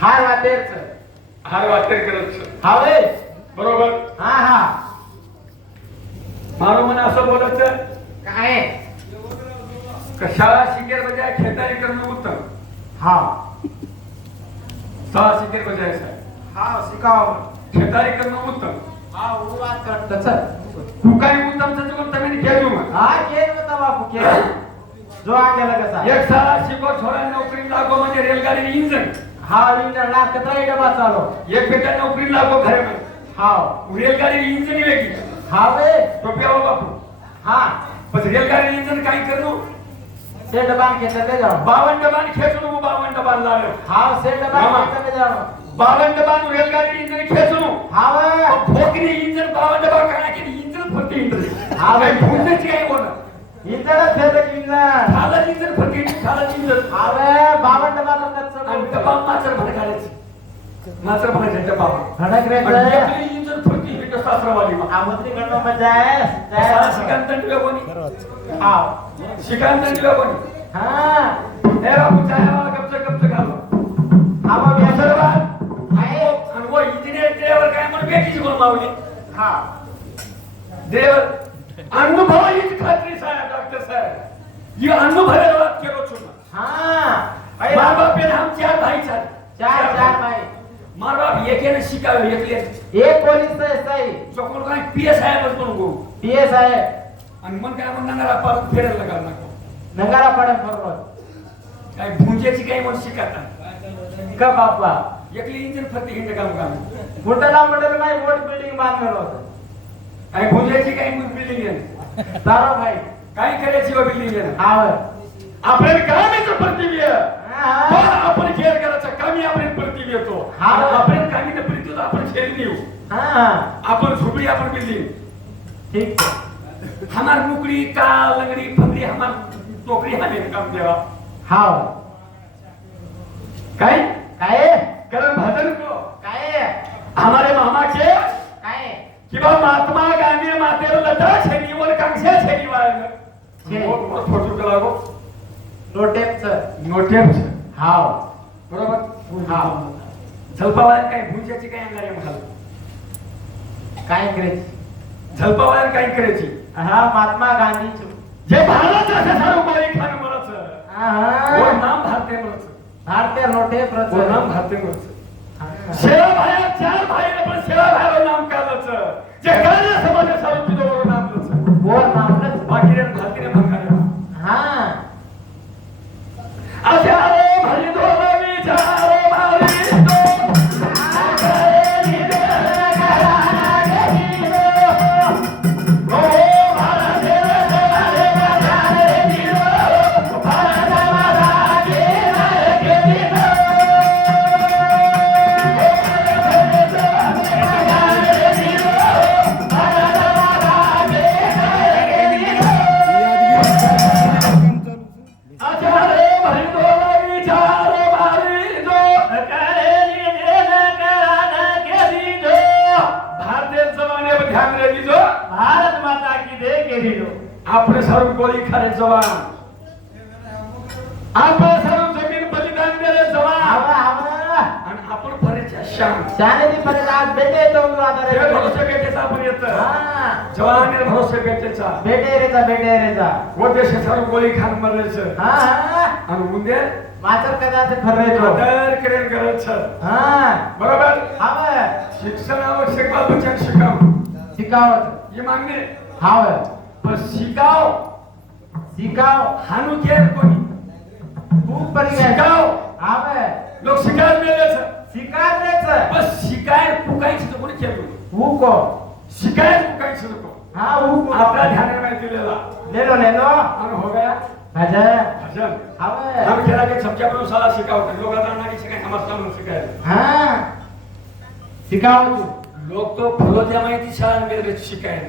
हार वाटेच हार वाटेल करत हवे? बरोबर? हा हा. मारो म्हणे असं बोलायचं? काय? का शाळा शिकेल बजाय खेतारी करणं उत्तम. हा. शाळा शिकेल बजाय साहेब हा शिकाव खेतारी करणं उत्तम. हा उवाद करत चल तू काही उत्तमचं चुकून तुम्ही खेळू मग हा केल होता बापू केल जो आलेला कसा? एक शाळा शिको छोरा नोकरी लागो म्हणजे रेलगाडी इंजन. हा विंडर ना कतरा डबा चालो एक बेटा नोकरी लागो खरे म्हणे. हा रेलगाडी इंजन वेगळी. हावे टोपिया हो बापू. हा. पण रेलगाडी इंजन काय करू? से डबा के चले जाओ बावन्न डबान खेचून उभं बावन्न डबान लावलं हा से डबा मामा. के चले जाओ बावन्न डबान रेलगाडी इंजन खेचून. हावे भोकरी इंजन बावन्न डबा काय केली इंजन फरती इंजन. हा बाई. भुंजाची काय बोल इंजर फेर इंजर खाला इंजन फरती खाला इंजन हावे बावन डबा करत आणि चलो डबा माचर भडकायची माचर भडकायचं डबा. भडक रे आणि जय एकली इंजन फरती हे तो सासरावाली मा. आमंत्री साला शिकांत दिलं कोणी हा शिकांत दिलं कोणी हा हे. बाबू चायावाला गपचं गपचं घालो. हा बाबू सर्व आहे. आणि वो इंजिनियर ड्रायव्हर काय म्हणून बेकीची कोण मावली? हा. ड्रायव्हर अनुभव हीच खात्री साहेब डॉक्टर साहेब. ही अनुभव केलो छुना हा. मार बाप ना, हम चार भाई चार चार चार भाई. मार बाप शिकावे एकले. एक पोलीस आहे सही चोकोल काय? पीएस आहे बस गो पीएस आहे आणि मन काय म्हणणार परत फेरायला लागला नको नगारा पडे फरलो काय भुंजेची शिकता का बाप्पा? एकली इंजिन फरते हिंड काम. काम गुंडला मंडल माय बोर्ड बिल्डिंग बांधलेलो होतं. काय भुंजेची काही बिल्डिंग तारो भाई काय करायची बा बिल्डिंग आपल्याला हा. पण आपण खेळ करायचा कामी आपण प्रति येतो. हा. आपण काही ना प्रति आपण खेळ हा आपण झोपडी आपण बिल्डिंग. ठीक हमार मुकड़ी का लंगड़ी फंगड़ी हमार टोकरी हमें काम देवा हाव काय? काय? कारण भजन को. काय? हमारे मामा के महात्मा गांधी मातेर लता छेनीवर कांक्षा छेनीवर छे. फोटो लागो लोटेपच नोटेप हाव. बरोबर? हा झलपावायला काय भुंजाची काय अंगारे म्हणाल? काय करायची? झलपावायला काय करायची? हा महात्मा गांधीची. जे भारत असं सारू मारी खान हा नाम भारतीय म्हणत भारतीय नोटे वो नाम भारतीय म्हणत शेरा भाया चार भाई पण शेरा भाया नाम कालच. जे कार्य समाज सारू बोल नामच बाकी भारतीय બહેનો गोळी खाले ગોળી ખારે જવા આપણે સારું જમીન બલિદાન કરે आपण ફરે आदर रे आपण येत. बेटे रेचा बेटे रेचा वो देश सारू गोळी खान मरेच हा हा. आणि उंदे वाचर कदाच खरं येतो दर करेन गरज हा. बरोबर? हाव शिक्षण आवश्यक बाबूच्या शिकाव. शिकावत ही मागणी हाव पण शिकाव. शिकाव. हानू केर कोणी. खूप पर्याय शिकाव. हवं लोक शिकाय पण शिकाय फुकायची तर कोणी केलं फुकायचं नको हा आपल्या ध्यानाने दिलेला. नेलो नेलो. आणि हो गया. भजन. भजन. हवं हम केला के पण साला शिकावते लोक आता नाही शिकाय समजता म्हणून शिकायला हा. शिकाव तू. लोक तो फलोद्या माहिती शाळा मिळाले शिकायला.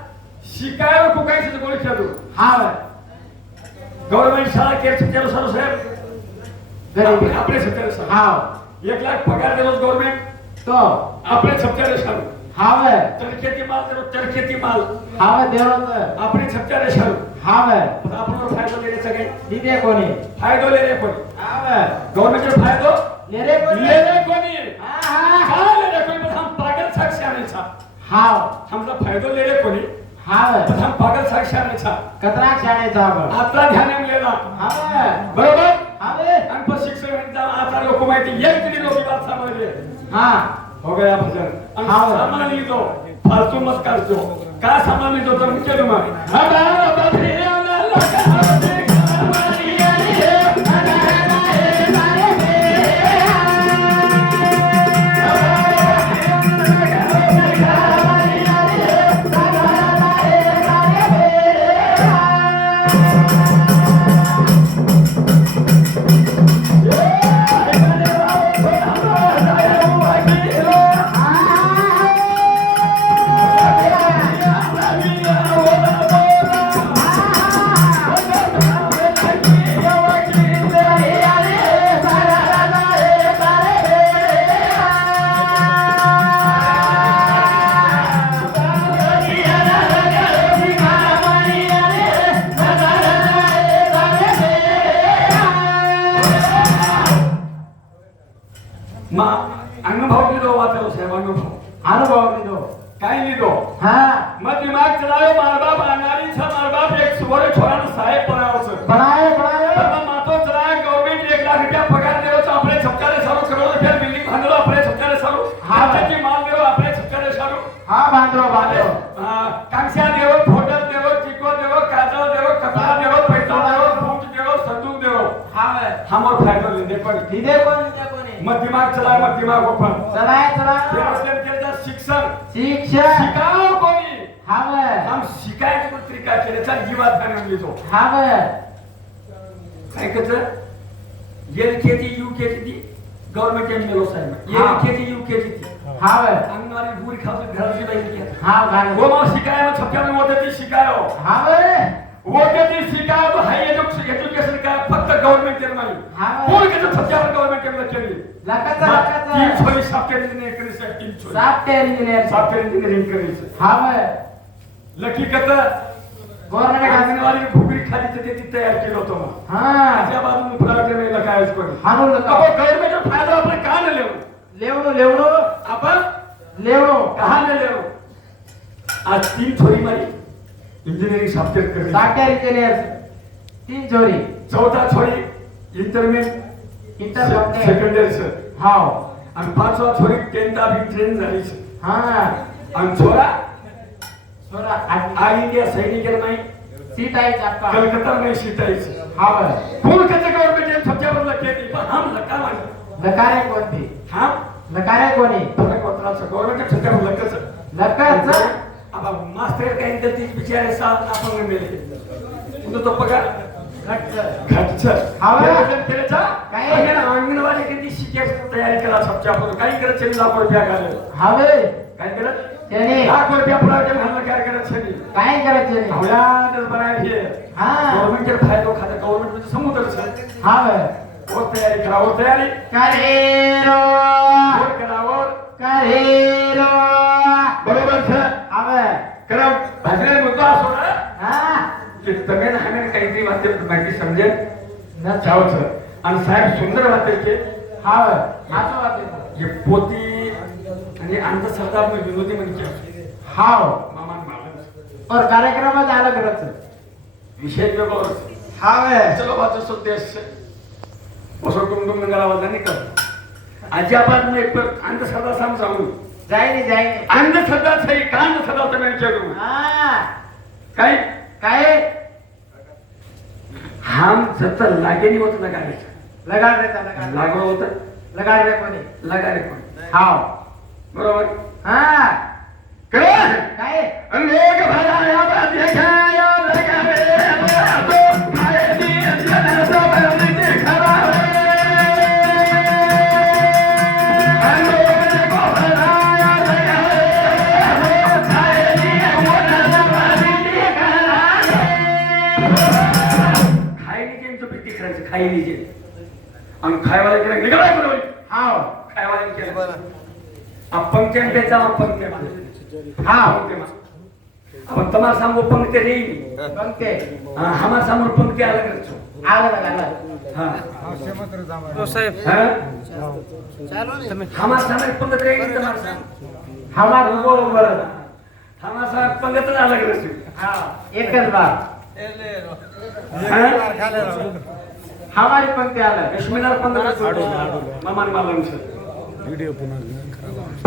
शिकायला कुकायचं गोळी खेळतो हा गव्हर्नमेंट शाळा केअर सत्यारो सर साहेब. आपले सत्यारो सर. हा एक लाख पगार दिलो गव्हर्नमेंट. तो. आपले सत्यारो शाळू हा वे तरखेती माल दिलो तरखेती माल. हा वे देवरात आपले सत्यारो शाळू हा वे पण आपण फायदा लेण्याचा काही दिदे कोणी? फायदो लेणे कोणी. हा वे गव्हर्नमेंटचे फायदो? लेरे कोणी? लेणे कोणी. हा हा. काय लेणे कोणी? पण हम पागल साक्षी आणायचा. हा हमचा फायदो लेणे कोणी. हा कतरा शाळेचा आपण आता ध्यान हा बरोबर? हा आणि म्हणजे लोक माहिती एक तरी लोक बात समजले हा. हो गया भजन. आणि हाँ। सामान लीधो फालतू मत करतो का सामान लीधो तर तुम्हा चला मग दिमाग ओपन. चलाय चला. व्यवस्थित केलं शिक्षण. शिक्षण. शिकाव कोणी? हा वे हम शिकायचं पण त्रिका केले चल जीवात खाण्यात घेतो हा वे काय कसं एल के जी यू के जी ती गव्हर्नमेंट एम एल साहेब. हा. एल के जी यू के जी ती. हा वे अंगणवाडी गुरी खातो घराची बाई हा वो मग शिकाय छप्प्या होते ती शिकायो हा वे होते ती शिकाय तो हाय एज्युकेशन गव्हर्नमेंट केलं छोरी सॉफ्टवेअर इंजिनियर सॉफ्टवेअर इंजिनिअरिंग करायचं हा वे लकी कसं गव्हर्नमेंट अंगणवाडी फुगडी खाली ते तयार केलं होतं हा. त्या बाजून काय गव्हर्नमेंट फायदा आपण का नाही लेऊ लेवणू लेवणू. आपण? लेवणू. कहा नाही आज तीन छोरी मारी. इंजिनिअरिंग सॉफ्टवेअर इंजिनियर तीन चौथा छोरी इंटरमीडिएट इंटर सेकंडरी सर हाव. आणि पाचवा छोरी टेन्थ आधी ट्रेन झाली sir. हा. आणि छोरा सोरा आय इंडिया सैनिक नाही. सीट आहे कलकत्ता नाही शिटायचं हा वे कोण कसं गव्हर्नमेंट छप्प्यावर केली. पण हम लका मागे लकारे कोणती? हम लकारे कोणी? फरक होता गव्हर्नमेंट छप्प्यावर लकच लकाच आता मास्तर काही तर ती बिचारे सात मेले. तुझं तो पगार? घट्ट. घटचं हवं. केलं केलं काय? काय अंगणवाडी किती शिकायची तयारी केला सबच्या आपण काही करत छेनी लाख रुपया घाले हवे. काय करत त्याने. लाख रुपया पुरा घालणं काय करत छेनी काय करायचे नाही हवळ्यातच बनाय हे. गव्हर्नमेंटचे फायदो खाता. गव्हर्नमेंट म्हणजे समुद्र सर. तयारी करा वर तयारी. करा वर करेरो बरोबर सर हवे करा भाजले मुद्दा असो ना हा की तमेन हमें वाद्य माहिती समजेल न जावं सर आणि साहेब सुंदर वाद्याचे हवे असं वाटते हे पोती आणि अंधश्रद्धा आपण विनोदी म्हणजे. हाव. मामान मालक और कार्यक्रम झाला करत विषय वेगळा हवे चलो वाचो सत्याश असं. कुंडुम गावाला नाही कर अजिबात एक अंधश्रद्धा सांग सांगू. जाईनी जाईनी. अंधश्रद्धा सही का अंधश्रद्धा तुम्ही विचारू हा. काय? काय? हम जत लागेनी होत लगाडे लगाड रे त्या लगाड. लागलो होत? लगाड रे कोणी? लगाडे कोण. हाव. बरोबर? हा. काय? लोक भराया देखाया तिखरांचं खाई निजे आणि खायवाला केलं निघालाय हा खायवाला केलं आपण चॅम्पियनचा आपण केला हा आपण तुम्हाला सांगू पंक्ती येईल पंक्ती हमार समोर पंक्ती अलग रचो अलग अलग तो साहेब चालू हमार समोर पंक्ती येईल तुम्हाला सांग हमार बरोबर अलग रचो हा एकच बार हमारी पंक्ती आलं. कश्मीर पंक्ति रखो मामा ने मालूम से व्हिडिओ पुन्हा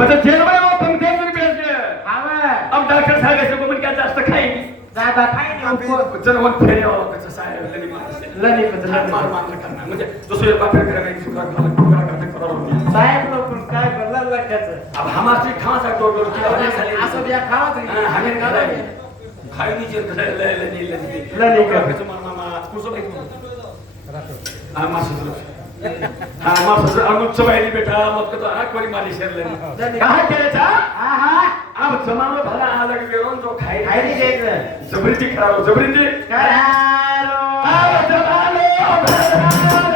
अच्छा जेल में वो पंक्ति में बेच गए हवा. अब डॉक्टर साहब ऐसे को मन क्या जास्त खाएगी वन फेरे कसं साहेब लनी लनी लनी. मार म्हणजे दुसरे करता करावं साहेब लोक काय करणार लक्षाचं अब हमारे खावा सा तो डोर की असं द्या खावा तुम्ही. हमें బాయిని బేటా మొత్తం ఆకుని మానేశారు अब जमानो भला अलग गेलो जो खाई खाई जायचं जबरीची खराब जबरीची? खराब. जमानो भला